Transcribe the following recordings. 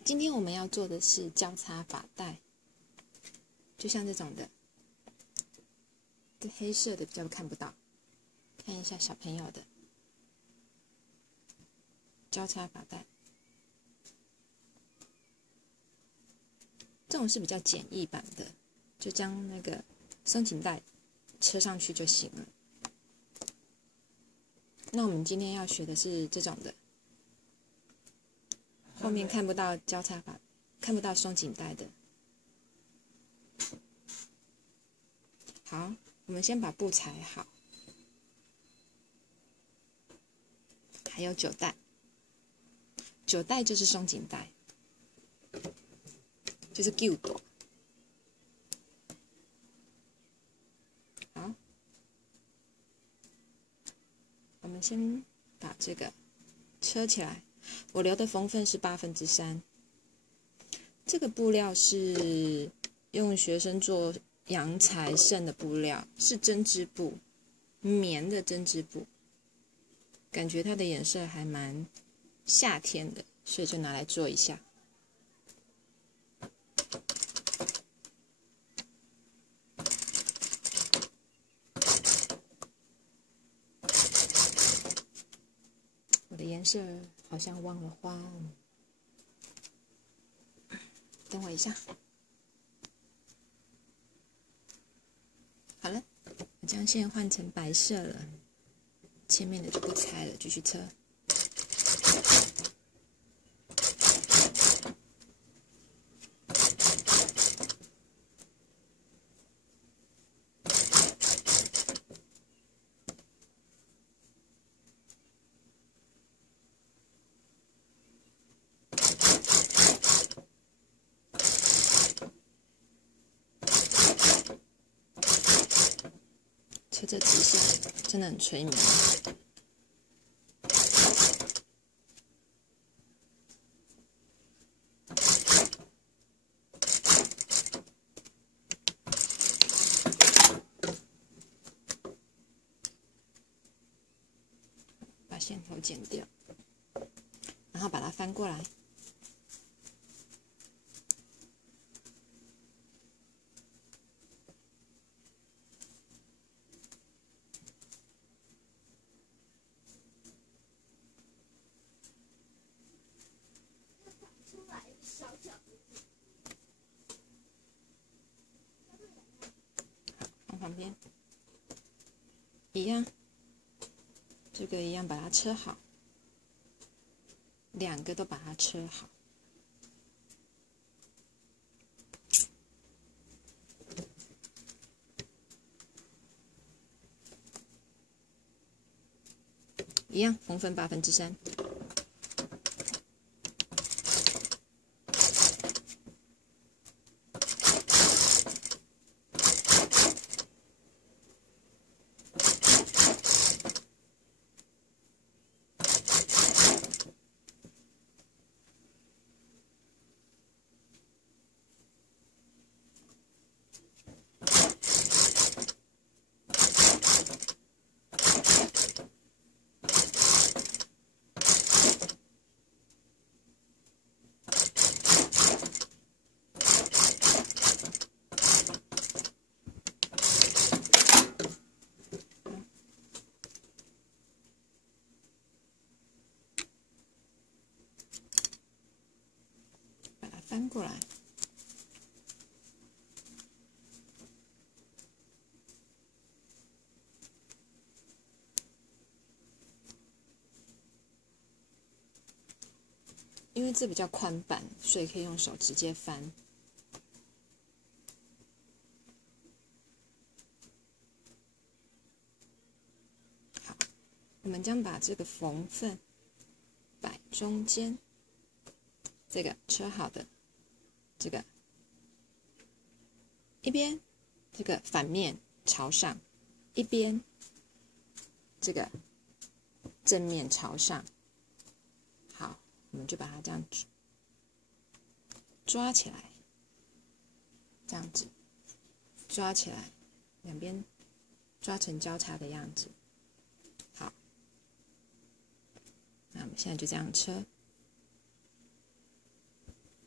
今天我们要做的是交叉发带，就像这种的，这黑色的比较看不到，看一下小朋友的交叉发带，这种是比较简易版的，就将那个松紧带车上去就行了。那我们今天要学的是这种的，后面看不到交叉发，看不到松紧带的。好，我们先把布裁好，还有9带，9带就是松紧带，就是9朵。好，我们先把这个车起来。我留的缝份是3/8。这个布料是用学生做洋裁剩的布料，是针织布，棉的针织布，感觉它的颜色还蛮夏天的，所以就拿来做一下。我的颜色好像忘了换，等我一下。好了，我将线换成白色了，前面的就不裁了，继续车。车这直线真的很催眠。把线头剪掉，然后把它翻过来。放旁边，一样，这个一样把它车好，2个都把它车好。一样，缝份3/8。翻过来，因为这比较宽版，所以可以用手直接翻。好，我们将把这个缝份摆中间，这个车好的。这个一边这个反面朝上，一边这个正面朝上。好，我们就把它这样抓起来，这样子抓起来，两边抓成交叉的样子。好，那我们现在就这样车。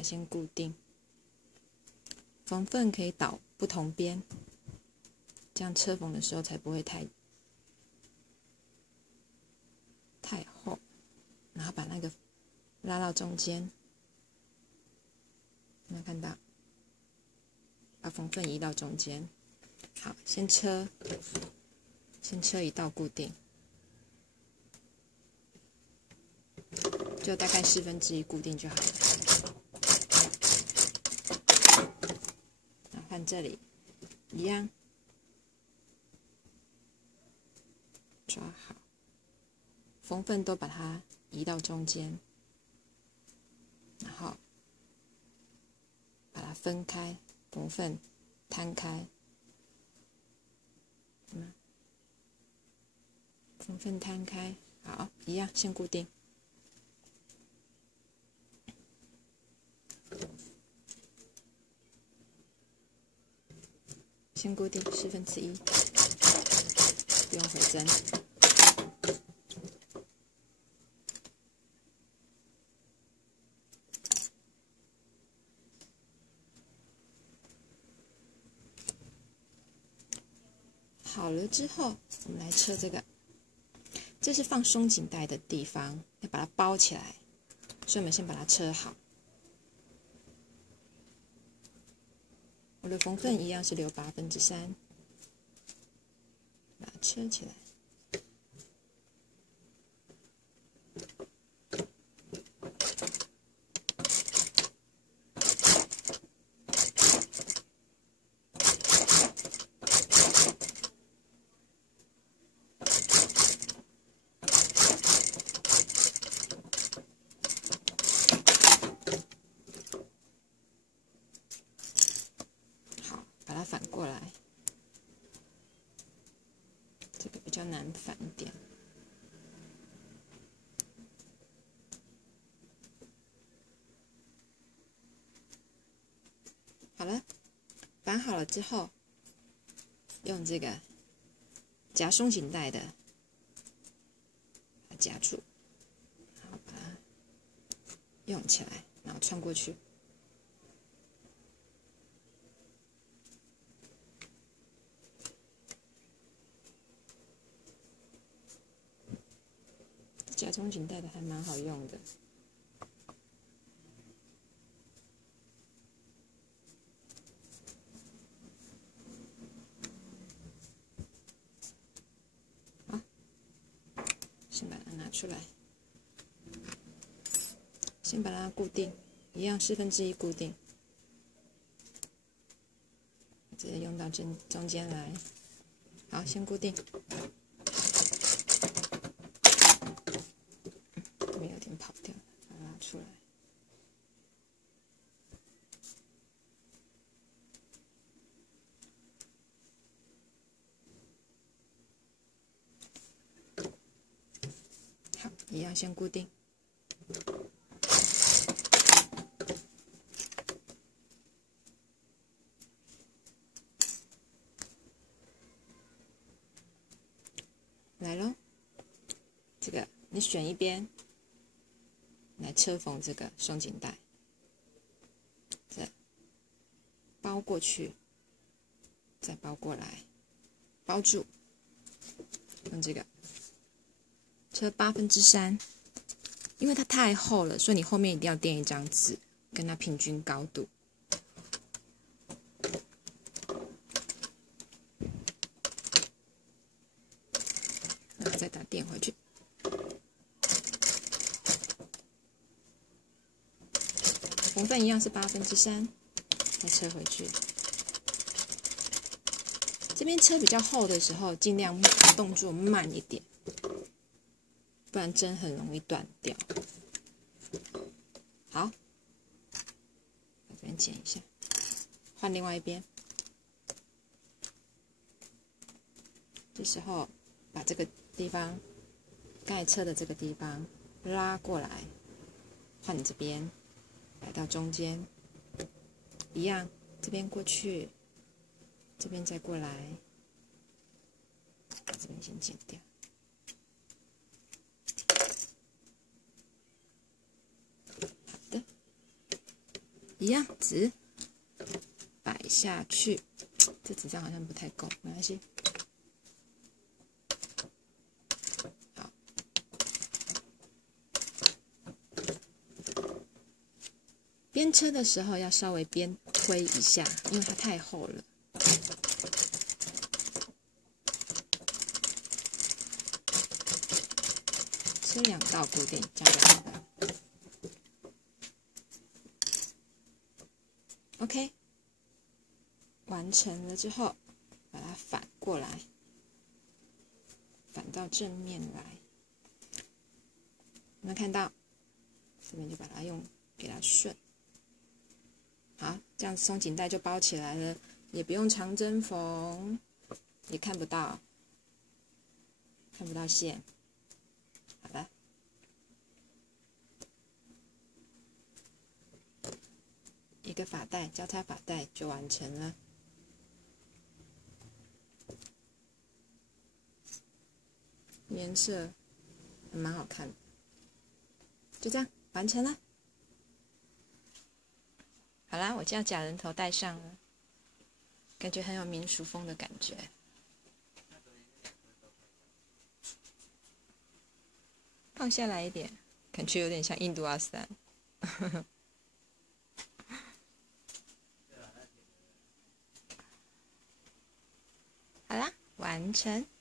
它先固定。缝缝可以倒不同边，这样车缝的时候才不会太厚。然后把那个拉到中间，有没有看到？把缝缝移到中间。好，先车一道固定，就大概1/4固定就好了。然后换这里一样，抓好，缝缝都把它移到中间，然后把它分开，缝缝摊开。缝缝摊开，好，一样先固定。先固定1/4，不用回针。好了之后，我们来车这个。这是放松紧带的地方，要把它包起来，所以我们先把它车好。我的缝缝一样是留3/8，把它车起来。把它反过来，这个比较难反一点。好了，反好了之后，用这个夹松紧带的把它夹住，然后把它用起来，然后穿过去。夹松紧带的还蛮好用的。好，先把它拿出来，先把它固定，一样1/4固定，直接用到中间来。好，先固定。这边有点跑掉，把它拿出来。好，一样先固定。来咯，这个你选一边来车缝这个松紧带，这包过去，再包过来，包住，用这个车3/8，因为它太厚了，所以你后面一定要垫一张纸，跟它平均高度。然后再打垫回去。缝缝一样是3/8，再车回去。这边车比较厚的时候，尽量动作慢一点，不然针很容易断掉。好，把这边剪一下，换另外一边。这时候把这个地方盖车的这个地方拉过来，换这边来到中间，一样，这边过去，这边再过来，把这边先剪掉。好的，一样纸摆下去，这纸张好像不太够，没关系。好，编车的时候要稍微边推一下，因为它太厚了。这2道固定，这样就好了。OK， 完成了之后，把它反过来，反到正面来。有没有看到？这边就把它给它顺。好，这样松紧带就包起来了，也不用长针缝，也看不到线。好的，一个发带，交叉发带就完成了。颜色还蛮好看的，就这样完成了。好啦，我将假人头戴上了，感觉很有民俗风的感觉。放下来一点，感觉有点像印度阿斯兰。好啦，完成。